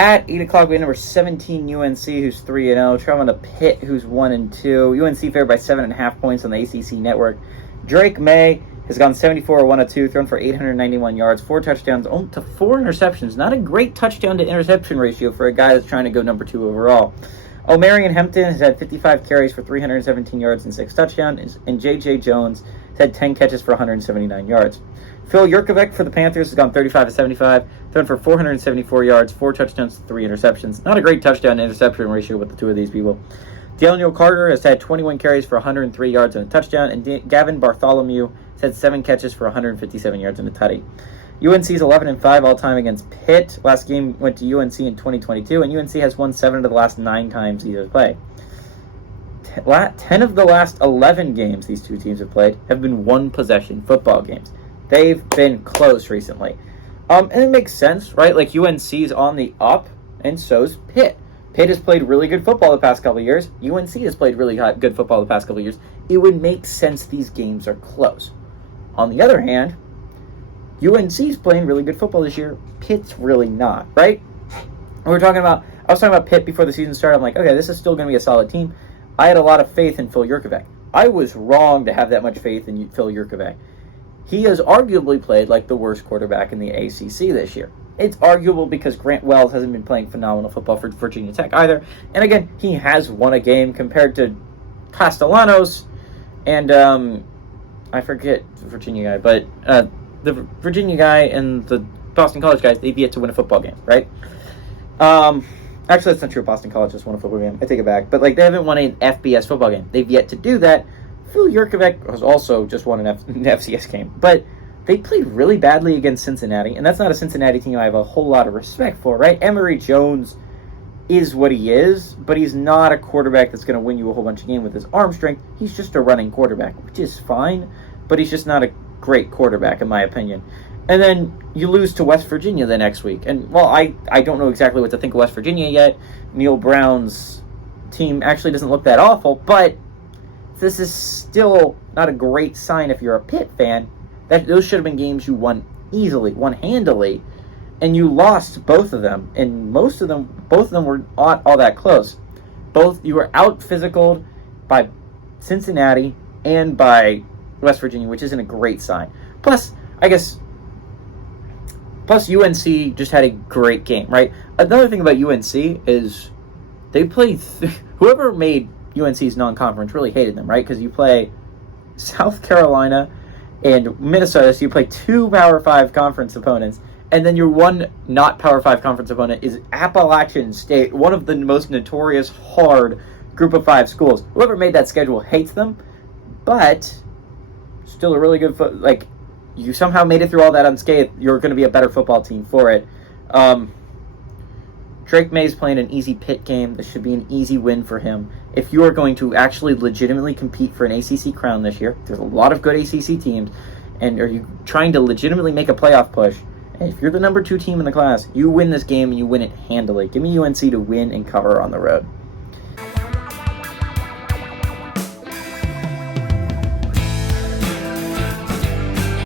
At 8 o'clock, we have number 17 UNC, who's 3-0. Traveling to Pitt, who's 1-2. UNC favored by 7.5 points on the ACC network. Drake May has gone 74-102, thrown for 891 yards, 4 touchdowns, to 4 interceptions. Not a great touchdown to interception ratio for a guy that's trying to go number 2 overall. O'Marion Hempton has had 55 carries for 317 yards and 6 touchdowns, and J.J. Jones has had 10 catches for 179 yards. Phil Jurkovec for the Panthers has gone 35-75, thrown for 474 yards, 4 touchdowns, 3 interceptions. Not a great touchdown to interception ratio with the two of these people. Daniel Carter has had 21 carries for 103 yards and a touchdown, and Gavin Bartholomew has had 7 catches for 157 yards and a tutty. UNC is 11-5 all-time against Pitt. Last game went to UNC in 2022, and UNC has won 7 of the last 9 times these have played. 10 of the last 11 games these two teams have played have been one-possession football games. They've been close recently. And it makes sense, right? Like, UNC's on the up, and so's Pitt. Pitt has played really good football the past couple of years. UNC has played really good football the past couple of years. It would make sense these games are close. On the other hand, UNC's playing really good football this year. Pitt's really not, right? I was talking about Pitt before the season started. I'm like, okay, this is still going to be a solid team. I had a lot of faith in Phil Jurkovec. I was wrong to have that much faith in Phil Jurkovec. He has arguably played like the worst quarterback in the ACC this year. It's arguable because Grant Wells hasn't been playing phenomenal football for Virginia Tech either. And again, he has won a game compared to Castellanos and I forget the Virginia guy, but the Virginia guy and the Boston College guys, they've yet to win a football game, right? Actually, that's not true. Boston College just won a football game. I take it back. But, like, they haven't won an FBS football game. They've yet to do that. Phil Jurkovec has also just won an FCS game. But they played really badly against Cincinnati, and that's not a Cincinnati team I have a whole lot of respect for, right? Emory Jones is what he is, but he's not a quarterback that's going to win you a whole bunch of games with his arm strength. He's just a running quarterback, which is fine, but he's just not a great quarterback, in my opinion. And then you lose to West Virginia the next week. And, well, I don't know exactly what to think of West Virginia yet. Neil Brown's team actually doesn't look that awful, but this is still not a great sign if you're a Pitt fan. Those should have been games you won easily, won handily, and you lost both of them. And both of them were not all that close. You were out-physicaled by Cincinnati and by West Virginia, which isn't a great sign. Plus UNC just had a great game, right? Another thing about UNC is they played... whoever made UNC's non-conference really hated them, right? Because you play South Carolina and Minnesota, so you play 2 Power 5 conference opponents, and then your one not Power 5 conference opponent is Appalachian State, one of the most notorious hard Group of 5 schools. Whoever made that schedule hates them, but still a really good you somehow made it through all that unscathed. You're going to be a better football team for it. Drake May's playing an easy Pitt game. This should be an easy win for him. If you are going to actually legitimately compete for an ACC crown this year, there's a lot of good ACC teams, and are you trying to legitimately make a playoff push, and if you're the number 2 team in the class, you win this game and you win it handily. Give me UNC to win and cover on the road.